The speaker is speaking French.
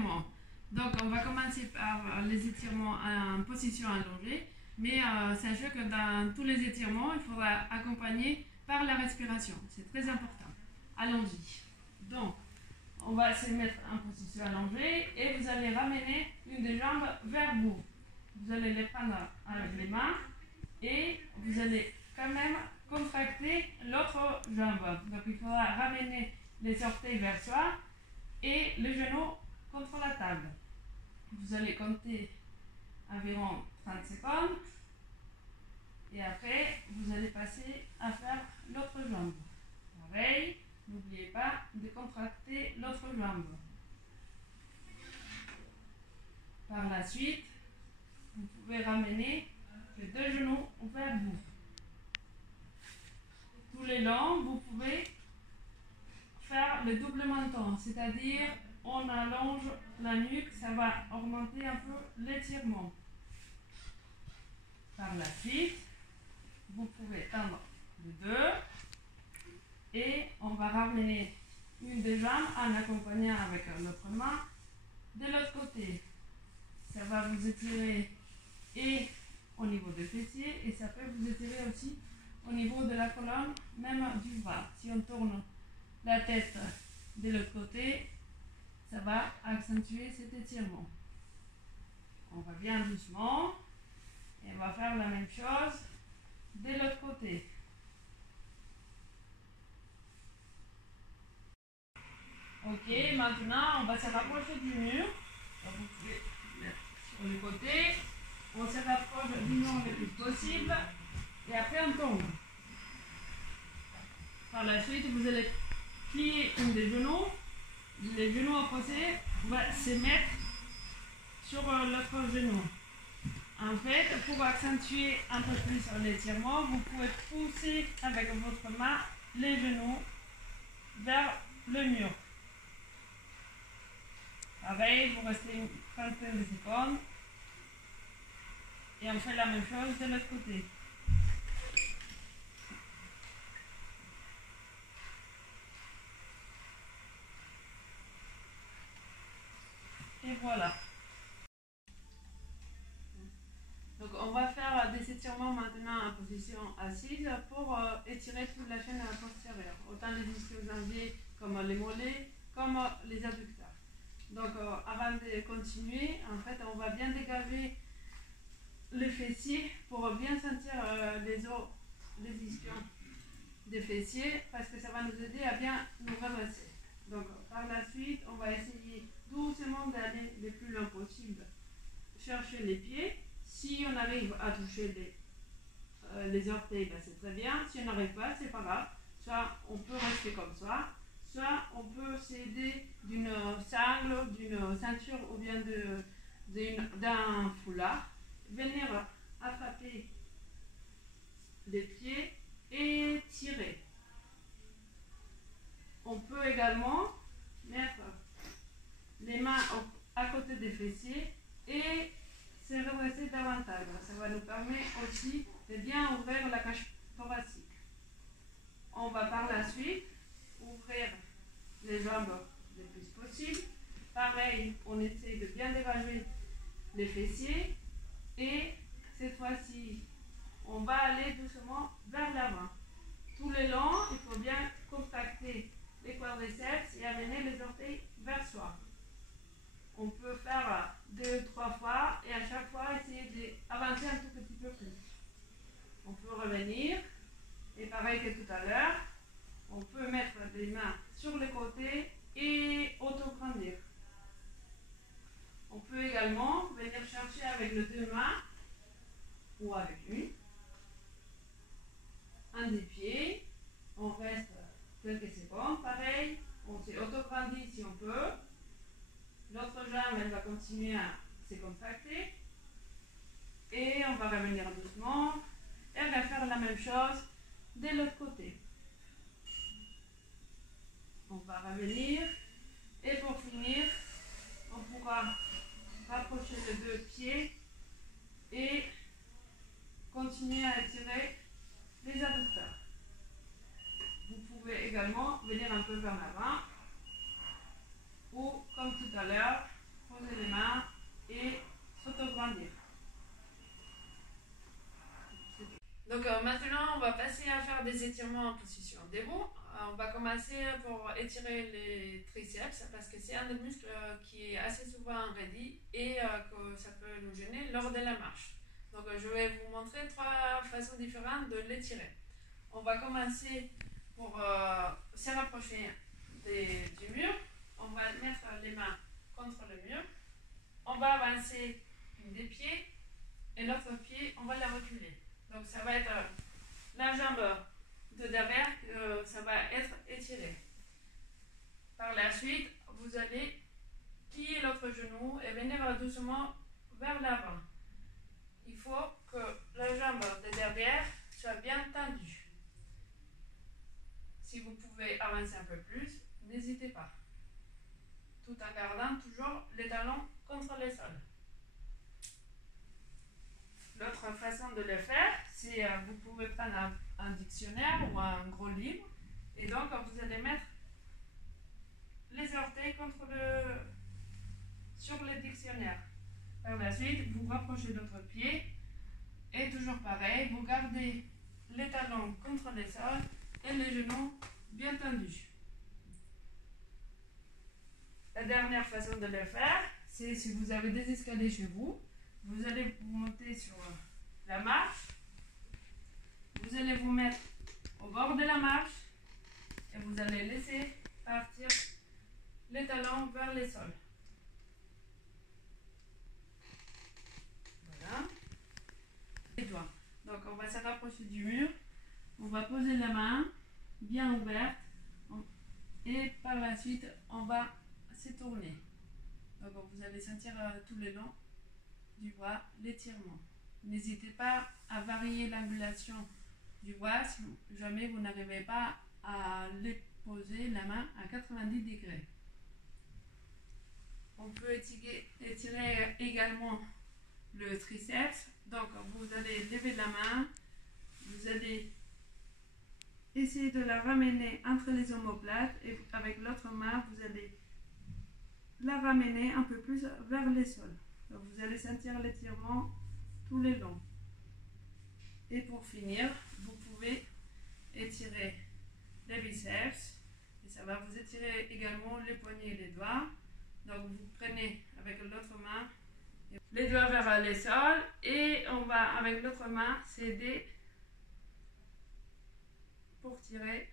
étirements. Donc on va commencer par les étirements en position allongée, mais sachez que dans tous les étirements, il faudra accompagner par la respiration. C'est très important. Allons-y. Donc, on va se mettre en position allongée et vous allez ramener une des jambes vers vous. Vous allez les prendre avec les mains et vous allez quand même contracter l'autre jambe. Donc il faudra ramener les orteils vers soi et les genoux contre la table. Vous allez compter environ 30 secondes et après vous allez passer à faire l'autre jambe. Pareil, n'oubliez pas de contracter l'autre jambe. Par la suite, vous pouvez ramener les deux genoux vers vous. Tout le long, vous pouvez faire le double menton, c'est-à-dire on allonge la nuque, ça va augmenter un peu l'étirement. Par la suite, vous pouvez tendre les deux et on va ramener une des jambes en accompagnant avec l'autre main de l'autre côté. Ça va vous étirer et au niveau des fessiers et ça peut vous étirer aussi au niveau de la colonne, même du bras. Si on tourne la tête de l'autre côté, ça va accentuer cet étirement. On va bien doucement et on va faire la même chose de l'autre côté. Ok, maintenant on va se rapprocher du mur. Donc, vous pouvez mettre sur le côté. On se rapproche du mur le plus possible et après on tombe. Par la suite, vous allez plier une des genoux. Les genoux opposés vont se mettre sur l'autre genou. En fait, pour accentuer un peu plus l'étirement, vous pouvez pousser avec votre main les genoux vers le mur. Pareil, vous restez une trentaine de secondes. Et on fait la même chose de l'autre côté. Et voilà. Donc on va faire des étirements maintenant en position assise pour étirer toute la chaîne postérieure, autant les ischio-jambiers comme les mollets, comme les adducteurs. Donc avant de continuer, en fait on va bien dégager les fessiers pour bien sentir les os, les ischions des fessiers parce que ça va nous aider à bien nous redresser. Donc par la suite, on va essayer doucement d'aller le plus loin possible, chercher les pieds. Si on arrive à toucher les orteils, ben c'est très bien. Si on n'arrive pas, c'est pas grave. Soit on peut rester comme ça, soit on peut s'aider d'une sangle, d'une ceinture ou bien d'un foulard. Venir attraper les pieds et tirer. On peut également mettre les mains à côté des fessiers et se redresser davantage. Ça va nous permettre aussi de bien ouvrir la cage thoracique. On va par la suite ouvrir les jambes le plus possible. Pareil, on essaie de bien dégager les fessiers et cette fois-ci, on va aller doucement vers l'avant. Tout le long, il faut bien contracter les quadriceps et amener les orteils vers soi. On peut faire 2-3 fois et à chaque fois essayer d'avancer un tout petit peu plus. On peut revenir et pareil que tout à l'heure, on peut mettre les mains sur les côtés et auto-grandir. On peut également venir chercher avec les deux mains ou avec une. Un des pieds, on reste quelques secondes, pareil, on s'est auto-grandi si on peut. L'autre jambe, elle va continuer à se contracter. Et on va revenir doucement. Et on va faire la même chose de l'autre côté. On va revenir. Et pour finir, on pourra rapprocher les deux pieds et continuer à étirer les adducteurs. Vous pouvez également venir un peu vers l'avant ou, comme tout à l'heure, poser les mains et s'auto-grandir. Donc maintenant, on va passer à faire des étirements en position debout. On va commencer pour étirer les triceps parce que c'est un des muscles qui est assez souvent raidi et que ça peut nous gêner lors de la marche. Donc je vais vous montrer 3 façons différentes de l'étirer. On va commencer pour se rapprocher du mur. On va mettre les mains contre le mur. On va avancer des pieds et l'autre pied, on va la reculer. Donc ça va être la jambe de derrière, ça va être étiré. Par la suite, vous allez plier l'autre genou et venir doucement vers l'avant. Il faut que la jambe de derrière soit bien tendue. Si vous pouvez avancer un peu plus, n'hésitez pas. Tout en gardant toujours les talons contre le sol. L'autre façon de le faire, c'est vous pouvez prendre un dictionnaire ou un gros livre et donc vous allez mettre les orteils sur le dictionnaire. Par la suite, vous rapprochez l'autre pied et toujours pareil, vous gardez les talons contre le sol et les genoux bien tendus. La dernière façon de le faire, c'est si vous avez des escaliers chez vous, vous allez vous monter sur la marche, vous allez vous mettre au bord de la marche et vous allez laisser partir les talons vers le sol. Voilà. Les doigts. Donc on va se rapprocher du mur, on va poser la main bien ouverte et par la suite on va se tourner. Donc vous allez sentir tout le long du bras l'étirement. N'hésitez pas à varier l'angulation du bras si jamais vous n'arrivez pas à poser la main à 90 degrés. On peut étirer également le triceps. Donc vous allez lever la main, vous allez essayer de la ramener entre les omoplates et avec l'autre main vous allez la ramener un peu plus vers le sol. Donc vous allez sentir l'étirement tout le long. Et pour finir, vous pouvez étirer les biceps et ça va vous étirer également les poignets et les doigts. Donc vous prenez avec l'autre main les doigts vers le sol et on va avec l'autre main s'aider pour tirer